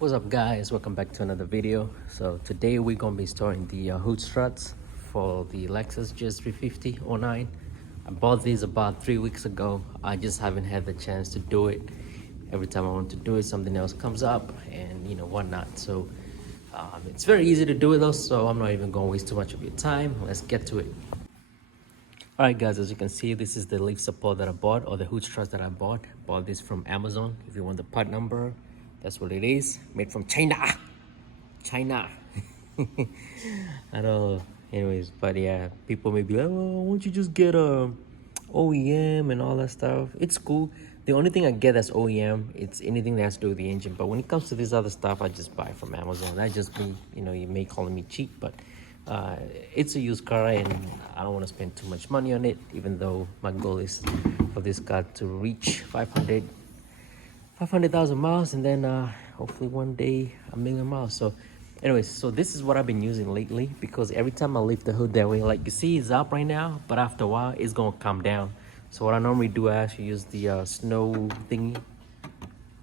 What's up guys, welcome back to another video. So today we're gonna be starting the hood struts for the Lexus GS350 09. I bought these about 3 weeks ago. I just haven't had the chance to do it. Every time I want to do it, something else comes up and whatnot. So it's very easy to do it though, so I'm not even gonna waste too much of your time. Let's get to it. All right guys, as you can see, this is the leaf support that I bought, or the hood struts that I bought this from Amazon. If you want the part number, that's what it is. Made from China. I know. Anyways, but yeah, people may be like, oh, why don't you just get a OEM and all that stuff? It's cool. The only thing I get that's OEM, it's anything that has to do with the engine. But when it comes to this other stuff, I just buy from Amazon. That just me, you may call me cheap, but it's a used car and I don't want to spend too much money on it, even though my goal is for this car to reach 500,000 miles, and then hopefully one day 1,000,000 miles. So anyways, so this is what I've been using lately, because every time I lift the hood that way, like you see it's up right now, but after a while it's gonna come down. So what I normally do, I actually use the snow thingy.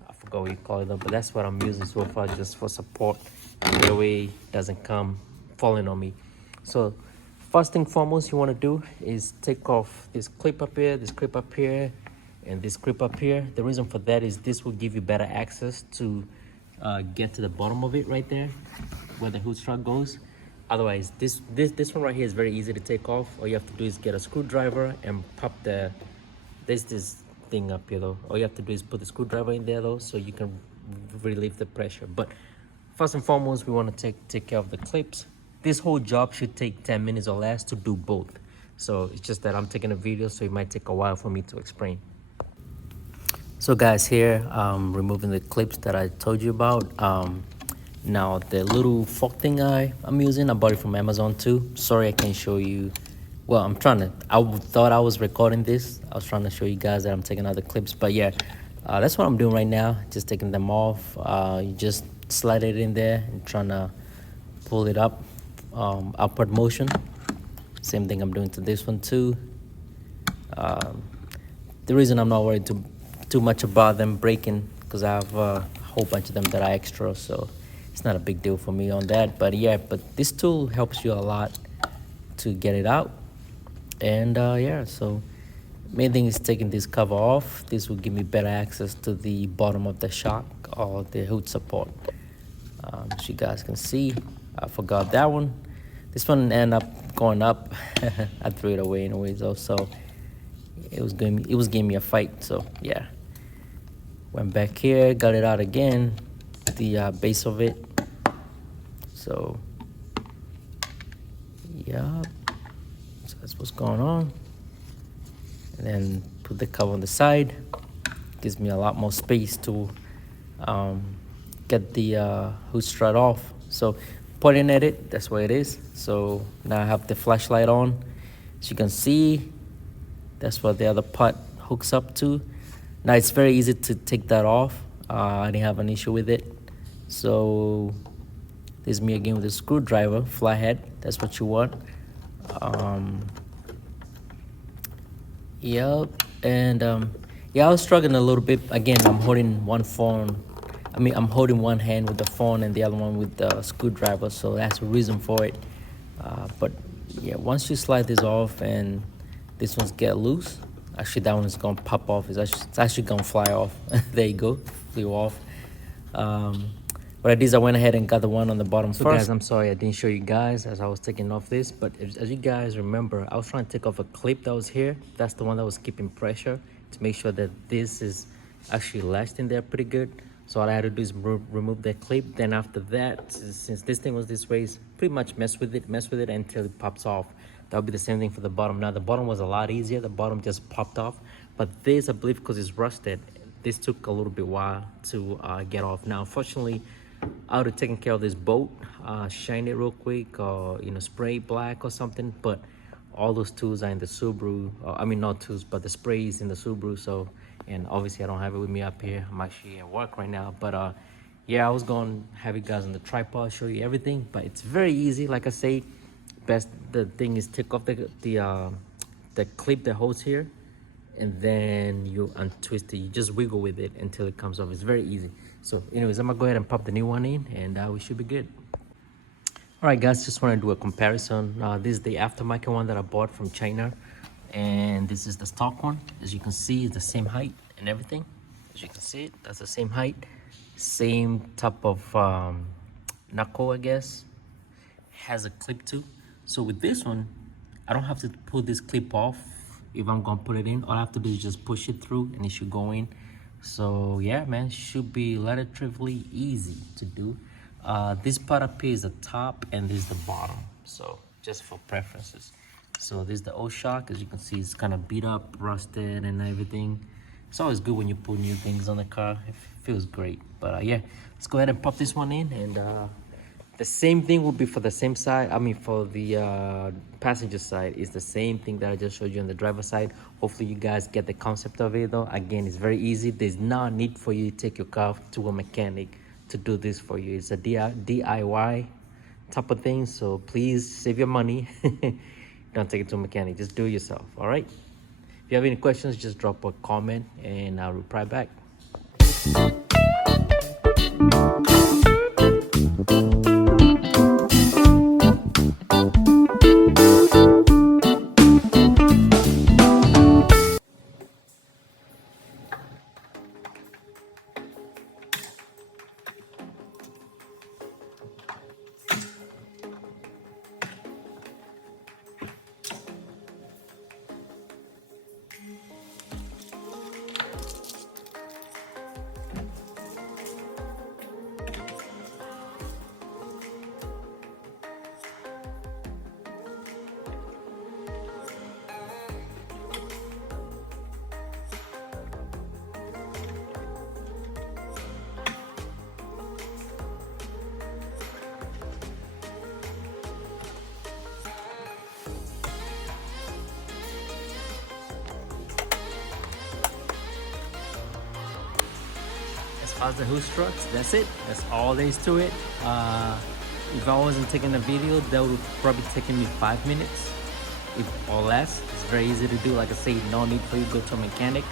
I forgot what you call it though, but that's what I'm using so far, just for support, and that way it doesn't come falling on me. So first thing foremost you want to do is take off this clip up here, this clip up here, and this clip up here. The reason for that is this will give you better access to get to the bottom of it right there where the hood strut goes. Otherwise this one right here is very easy to take off. All you have to do is get a screwdriver and pop there's this thing up here though. All you have to do is put the screwdriver in there though, so you can relieve the pressure. But first and foremost, we want to take care of the clips. This whole job should take 10 minutes or less to do both. So it's just that I'm taking a video, so it might take a while for me to explain. So guys, here I'm removing the clips that I told you about. Now the little fork thing I'm using, I bought it from Amazon too. Sorry I can't show you. Well, I thought I was recording this. I was trying to show you guys that I'm taking out the clips, but yeah, that's what I'm doing right now, just taking them off. You just slide it in there and trying to pull it up, upward motion. Same thing I'm doing to this one too. The reason I'm not worried too much about them breaking, because I have a whole bunch of them that are extra, so it's not a big deal for me on that. But yeah, but this tool helps you a lot to get it out. And yeah, so main thing is taking this cover off. This will give me better access to the bottom of the shock or the hood support. As you guys can see, I forgot that one. This one ended up going up. I threw it away anyways though, so it was giving me a fight. So yeah, went back here, got it out again, the base of it. So yeah, so that's what's going on. And then put the cover on the side. Gives me a lot more space to get the hood strut off. So pointing at it, that's where it is. So now I have the flashlight on. As you can see, that's what the other part hooks up to. Now it's very easy to take that off. I didn't have an issue with it. So this is me again with a screwdriver, flathead. That's what you want. Yep. And yeah, I was struggling a little bit. Again, I'm holding one phone. I'm holding one hand with the phone and the other one with the screwdriver, so that's the reason for it. But yeah, once you slide this off and this one's get loose, actually that one is gonna pop off. It's actually gonna fly off. There you go, flew off. What I did is I went ahead and got the one on the bottom first. Guys, I'm sorry I didn't show you guys as I was taking off this, but as you guys remember, I was trying to take off a clip that was here. That's the one that was keeping pressure, to make sure that this is actually lashed in there pretty good. So all I had to do is remove that clip. Then after that, since this thing was this way, pretty much mess with it until it pops off. That'll be the same thing for the bottom. Now the bottom was a lot easier. The bottom just popped off, but this, I believe, because it's rusted, this took a little bit while to get off. Now unfortunately, I would have taken care of this bolt, shine it real quick, or spray black or something, but all those tools are in the Subaru. I mean, not tools, but the sprays in the Subaru. So, and obviously I don't have it with me up here. I'm actually at work right now, but yeah, I was going to have you guys on the tripod, show you everything, but it's very easy. Like I say, the thing is take off the clip that holds here, and then you untwist it. You just wiggle with it until it comes off. It's very easy. So anyways, I'm gonna go ahead and pop the new one in, and we should be good. All right, guys, just want to do a comparison. This is the aftermarket one that I bought from China, and this is the stock one. As you can see, it's the same height and everything. As you can see it, that's the same height, same type of knuckle, I guess. Has a clip too. So with this one, I don't have to pull this clip off if I'm gonna put it in. All I have to do is just push it through and it should go in. So yeah, man, should be relatively easy to do. This part up here is the top and this is the bottom, so just for preferences. So this is the old shock. As you can see, it's kind of beat up, rusted and everything. It's always good when you put new things on the car. It feels great. But yeah, let's go ahead and pop this one in, and the same thing will be for the same side. I mean, for the passenger side, is the same thing that I just showed you on the driver side. Hopefully you guys get the concept of it though. Again, it's very easy. There's no need for you to take your car to a mechanic to do this for you. It's a DIY type of thing, so please save your money. Don't take it to a mechanic, just do it yourself. All right, if you have any questions, just drop a comment and I'll reply back. As far as the hood struts, that's it. That's all there is to it. If I wasn't taking a video, that would probably taken me 5 minutes, if or less. It's very easy to do. Like I say, no need for you to go to a mechanic.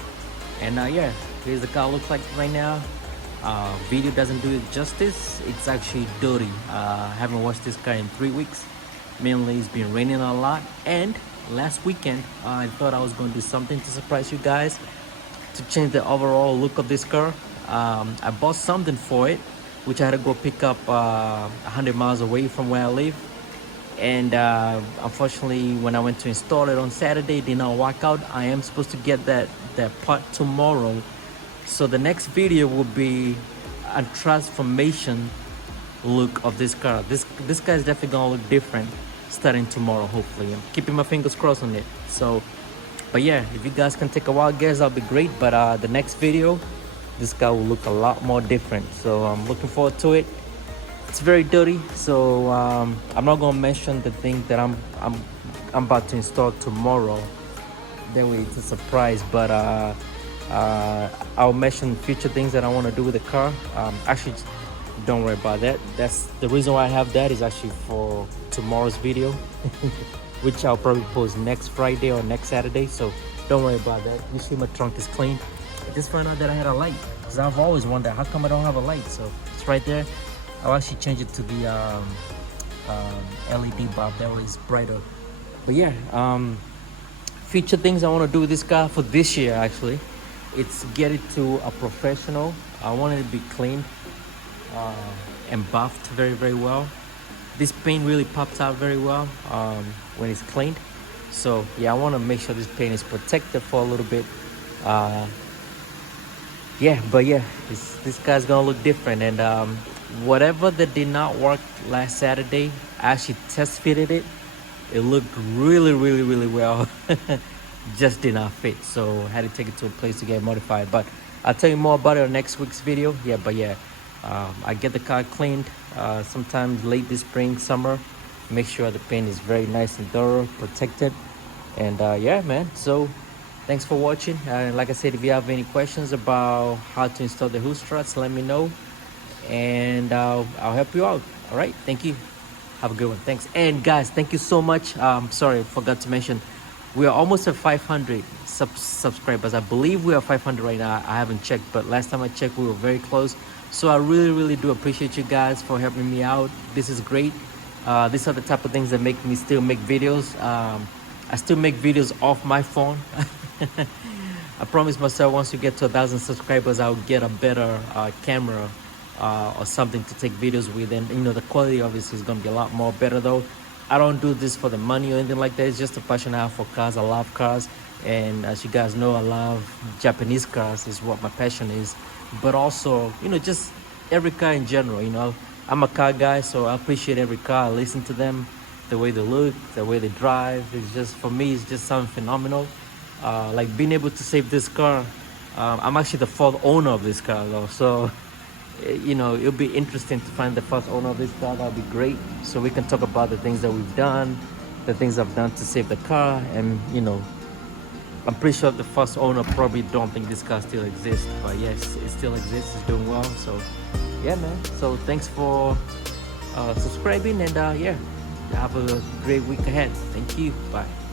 And yeah, here's the car looks like right now. Video doesn't do it justice. It's actually dirty. I haven't washed this car in 3 weeks. Mainly it's been raining a lot. And last weekend, I thought I was going to do something to surprise you guys, to change the overall look of this car. I bought something for it, which I had to go pick up 100 miles away from where I live. And unfortunately, when I went to install it on Saturday, it did not work out. I am supposed to get that part tomorrow. So the next video will be a transformation look of this car. This car is definitely gonna look different starting tomorrow, hopefully. I'm keeping my fingers crossed on it. So, but yeah, if you guys can take a wild guess, that'll be great. But the next video, this car will look a lot more different. So I'm looking forward to it. It's very dirty, so I'm not gonna mention the thing that I'm about to install tomorrow. That way it's a surprise. But I'll mention future things that I want to do with the car. Actually, don't worry about that. That's the reason why I have that, is actually for tomorrow's video, which I'll probably post next Friday or next Saturday. So don't worry about that. You see my trunk is clean. I just found out that I had a light, because I've always wondered how come I don't have a light. So it's right there. I'll actually change it to the LED bulb, that way it's brighter. But yeah, future things I want to do with this car for this year, actually, it's get it to a professional. I want it to be cleaned and buffed very, very well. This paint really pops out very well when it's cleaned. So yeah, I want to make sure this paint is protected for a little bit. Yeah, but yeah, this car's gonna look different. And whatever that did not work last Saturday, I actually test fitted it. It looked really, really, really well. Just did not fit, so I had to take it to a place to get modified. But I'll tell you more about it on next week's video. Yeah, but yeah, I get the car cleaned sometime late this spring, summer. Make sure the paint is very nice and thorough, protected. And yeah, man, so thanks for watching. Like I said, if you have any questions about how to install the hood struts, let me know, and I'll help you out. All right, thank you. Have a good one. Thanks. And guys, thank you so much. Sorry, I forgot to mention, we are almost at 500 subscribers. I believe we are 500 right now. I haven't checked, but last time I checked, we were very close. So I really do appreciate you guys for helping me out. This is great. These are the type of things that make me still make videos. I still make videos off my phone. I promised myself once we get to 1,000 subscribers, I'll get a better camera or something to take videos with. And you know, the quality obviously is gonna be a lot more better though. I don't do this for the money or anything like that. It's just a passion I have for cars. I love cars, and as you guys know, I love Japanese cars. Is what my passion is. But also, you know, just every car in general. You know, I'm a car guy, so I appreciate every car. I listen to them, the way they look, the way they drive. It's just, for me, it's just something phenomenal. Like being able to save this car. I'm actually the fourth owner of this car though, so you know, it'll be interesting to find the first owner of this car. That'll be great, so we can talk about the things that we've done, the things I've done to save the car. And you know, I'm pretty sure the first owner probably don't think this car still exists, but yes, it still exists. It's doing well. So yeah, man, so thanks for subscribing, and yeah, have a great week ahead. Thank you. Bye.